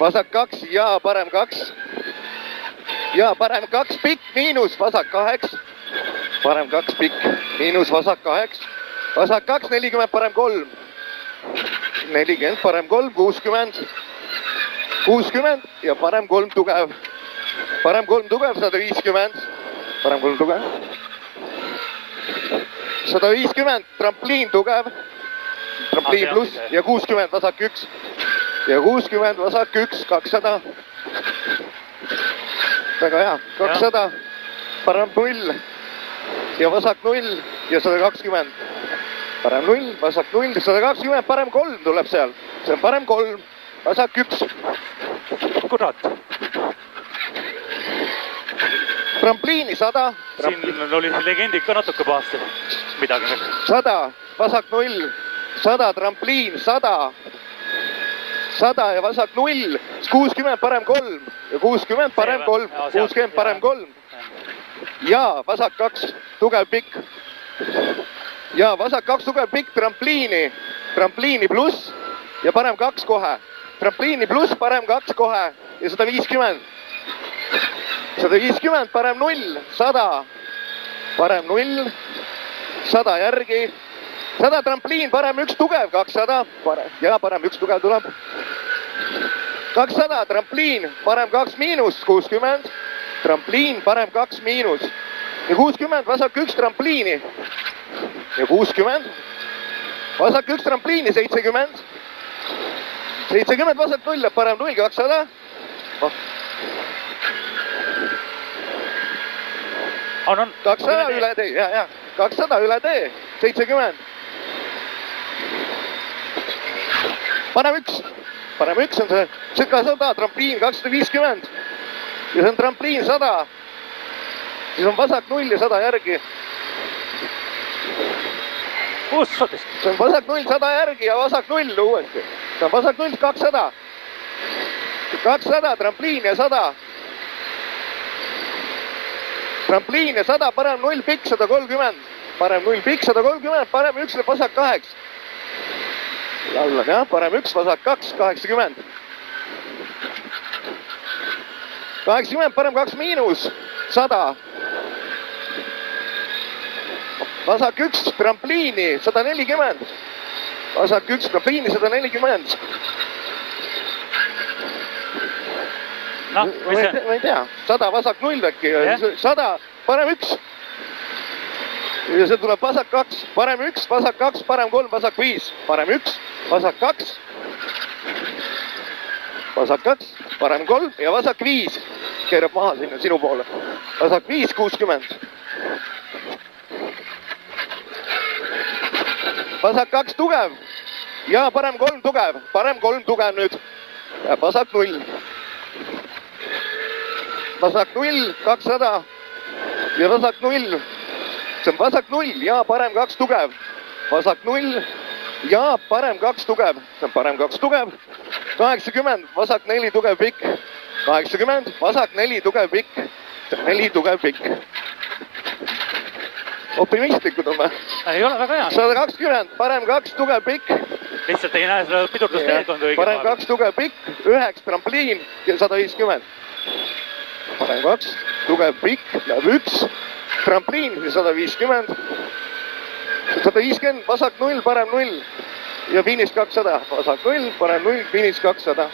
vasak 2 ja parem 2. ja parem 2 pikk, miinus, vasak 8. parem 2 pikk, miinus, vasak 8. vasak 2, 40, parem 3. 40, parem 3, 60. 60 ja parem 3 tugev. parem 3 tugev, 150. parem 3 tugev. 150, trampliin tugev. trampliin pluss ja 60, vasak 1. ja 60, vasak 1, 200. väga hea, 200, parem 0 ja vasak 0 ja 120. parem 0, vasak 0, 120, parem 3 tuleb seal. see on parem 3, vasak 1. kurat. trampliini 100. siin oli legendid ka natuke pahasti midagi. 100, vasak 0, 100, trampliin 100. 100 ja vasak 0, 60, parem 3 ja 60, parem 3, 60, parem 3. ja vasak 2, tugev pikk. ja vasak 2, tugev pikk, trampliini. trampliini pluss ja parem 2 kohe. trampliini pluss, parem 2 kohe ja 150. 150, parem 0, 100. parem 0, 100 järgi. 100 trampliin, parem 1 tugev, 200. ja parem 1 tugev tuleb. 200 trampliin, parem 2 miinus, 60. trampliin, parem 2 miinus. ja 60, vasak 1 trampliini. ja 60, vasak 1 trampliini, 70. 70, vasak 0, parem 0, 200. 200 üle tee, ja 200 üle tee, 70. parem 1, parem 1 on see, circa 100, trampliin 250 ja see on trampliin 100. siis on vasak 0 ja 100 järgi. see on vasak 0, 100 järgi ja vasak 0 uuesti. see on vasak 0, 200. 200, trampliin ja 100. trampliin ja 100, parem 0 pikk, 130. parem 0 pikk, 130, parem 1 läheb vasak 8. laulan jah, parem 1, vasak 2, 80. 80, parem 2 miinus, 100. vasak 1, trampliini, 140. vasak 1, trampliini, 140. noh, mis see? ma ei tea, 100 vasak 0 äkki, 100, parem 1. ja see tuleb vasak 2, parem 1, vasak 2, parem 3, vasak 5, parem 1, vasak 2. vasak 2, parem 3 ja vasak 5. keerab maha sinna sinu poole. vasak 5, 60. vasak 2 tugev ja parem 3 tugev, parem 3 tugev nüüd. vasak 0. vasak 0, 200 ja vasak 0. see on vasak 0 ja parem 2 tugev. vasak 0 ja parem 2 tugev. see on parem 2 tugev. 80, vasak 4 tugev pikk. 80, vasak 4 tugev pikk. 4 tugev pikk. optimistlikud on või? ei ole väga hea. 120, parem 2 tugev pikk. lihtsalt ei näe seda pidurdusteekonda õige. parem 2 tugev pikk, 9 trampliin ja 150. parem 2 tugev pikk, läheb 1 trampliin ja 150. 150, vasak 0, parem 0 ja finiš 200. vasak 0, parem 0, finiš 200.